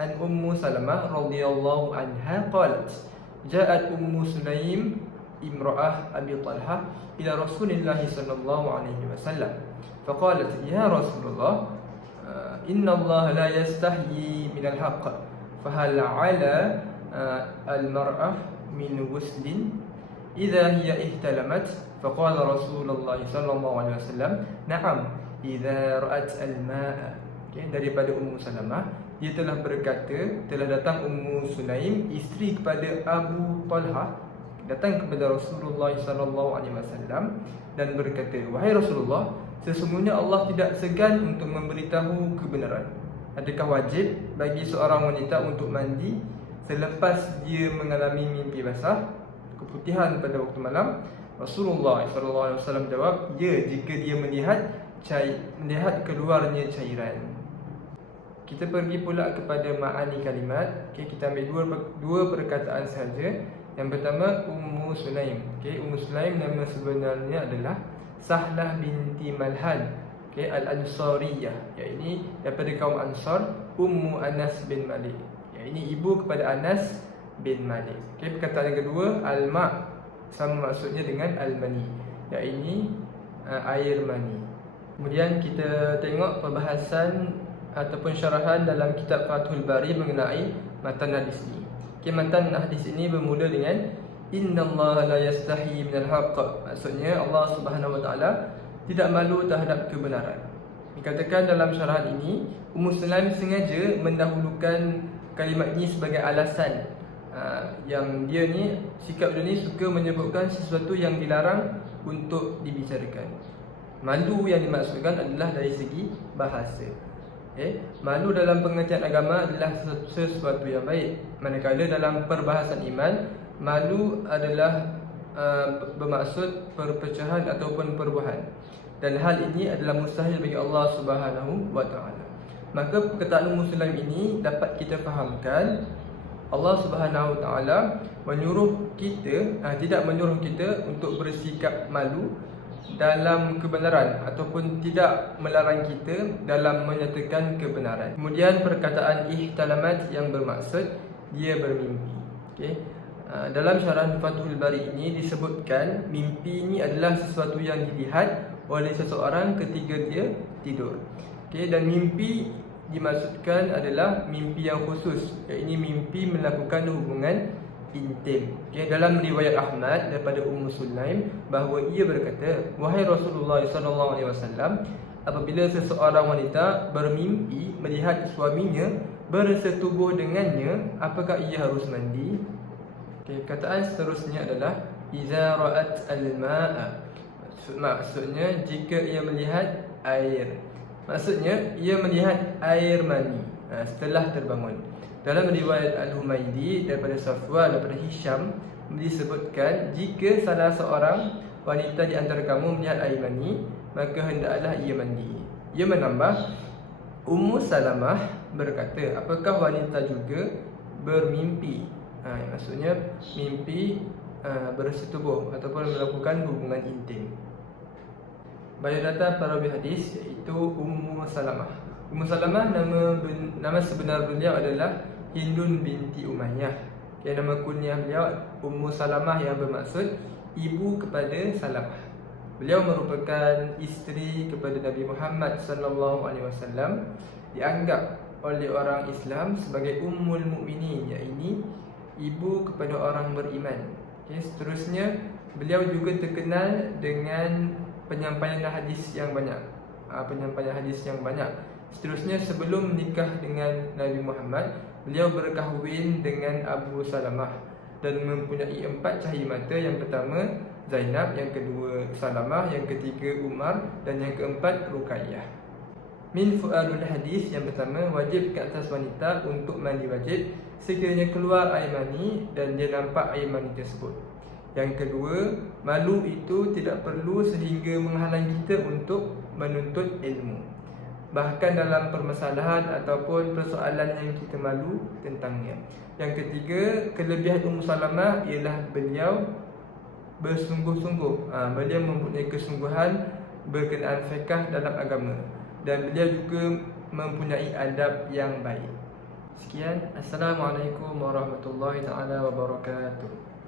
an Ummu Salamah radhiyallahu anha qalat ja'at Ummu Sulaim imra'ah Abi Talha ila Rasulillah sallallahu alaihi wasallam faqalat ya Rasulullah inna Allah la yastahyi min al-haqq fahal 'ala al-mar'ah min ghuslin idza hiya ihtalamat faqala Rasulullah sallallahu alaihi wasallam na'am idza ra'at al-ma'a. Daripada Ummu Salamah, dia telah berkata, telah datang Ummu Sulaim, isteri kepada Abu Talha, datang kepada Rasulullah sallallahu alaihi wasallam dan berkata, wahai Rasulullah, sesungguhnya Allah tidak segan untuk memberitahu kebenaran. Adakah wajib bagi seorang wanita untuk mandi selepas dia mengalami mimpi basah, keputihan pada waktu malam? Rasulullah sallallahu alaihi wasallam jawab, ya, jika dia melihat keluarnya cairan. Kita pergi pula kepada ma'ani kalimat. Kita ambil dua perkataan sahaja. Yang pertama, Ummu Sulaim. Ummu Sulaim nama sebenarnya adalah Sahlah binti Malhan, Al-Ansariyah. Ini daripada kaum Ansar. Ummu Anas bin Malik. Ini ibu kepada Anas bin Malik. Perkataan yang kedua, Al-Ma' sama maksudnya dengan Al-Mani. Ini air mani. Kemudian kita tengok perbahasan ataupun syarahan dalam kitab Fathul Bari mengenai matan hadis ini. Matan hadis ini bermula dengan innallaha la yastahi minal haqq. Maksudnya Allah Subhanahu wa taala tidak malu terhadap kebenaran. Dikatakan dalam syarahan ini, Ummu Sulaim sengaja mendahulukan kalimat ini sebagai alasan yang dia ni, sikap dia ni suka menyebutkan sesuatu yang dilarang untuk dibicarakan. Malu yang dimaksudkan adalah dari segi bahasa. Malu dalam pengertian agama adalah sesuatu yang baik. Manakala dalam perbahasan iman, malu adalah bermaksud perpecahan ataupun perubahan. Dan hal ini adalah mustahil bagi Allah Subhanahu wa taala. Maka perkataan Ummu Sulaim ini dapat kita fahamkan Allah Subhanahu wa taala tidak menyuruh kita untuk bersikap malu dalam kebenaran ataupun tidak melarang kita dalam menyatakan kebenaran. Kemudian perkataan ihtalamat yang bermaksud dia bermimpi. Dalam syarahan Fathul Bari ini disebutkan mimpi ini adalah sesuatu yang dilihat oleh seseorang ketika dia tidur. Dan mimpi dimaksudkan adalah mimpi yang khusus, iaitu mimpi melakukan hubungan intim. Dalam riwayat Ahmad daripada Ummu Sulaim bahawa ia berkata, wahai Rasulullah sallallahu alaihi wasallam, apabila seseorang wanita bermimpi melihat suaminya bersetubuh dengannya, apakah ia harus mandi? Kataan seterusnya adalah iza ra'at al-ma'a. Maksudnya jika ia melihat air. Maksudnya ia melihat air mani setelah terbangun. Dalam riwayat Al-Humaydi daripada Safwan daripada Hisham disebutkan, jika salah seorang wanita di antara kamu melihat air mani, maka hendaklah ia mandi. Ia menambah, Ummu Salamah berkata, apakah wanita juga bermimpi? Maksudnya mimpi bersetubuh ataupun melakukan hubungan intim. Biodata perawi hadis iaitu Ummu Salamah. Ummu Salamah nama sebenar beliau adalah Hindun binti Umayyah. Nama kunyah beliau Ummu Salamah yang bermaksud ibu kepada Salamah. Beliau merupakan isteri kepada Nabi Muhammad sallallahu alaihi wasallam, dianggap oleh orang Islam sebagai Ummul Mukminin, iaitu ibu kepada orang beriman. Seterusnya beliau juga terkenal dengan penyampaian hadis yang banyak. Seterusnya sebelum menikah dengan Nabi Muhammad, beliau berkahwin dengan Abu Salamah dan mempunyai 4 cahaya mata. Yang pertama Zainab, yang kedua Salamah, yang ketiga Umar dan yang keempat Ruqayyah. Min fu'alul hadis, yang pertama, wajib ke atas wanita untuk mandi wajib sekiranya keluar air mani dan dia nampak air mani tersebut. Yang kedua, malu itu tidak perlu sehingga menghalang kita untuk menuntut ilmu, bahkan dalam permasalahan ataupun persoalan yang kita malu tentangnya. Yang ketiga, kelebihan Ummu Salamah ialah beliau bersungguh-sungguh. Beliau mempunyai kesungguhan berkenaan fiqh dalam agama, dan beliau juga mempunyai adab yang baik. Sekian, Assalamualaikum warahmatullahi taala wabarakatuh.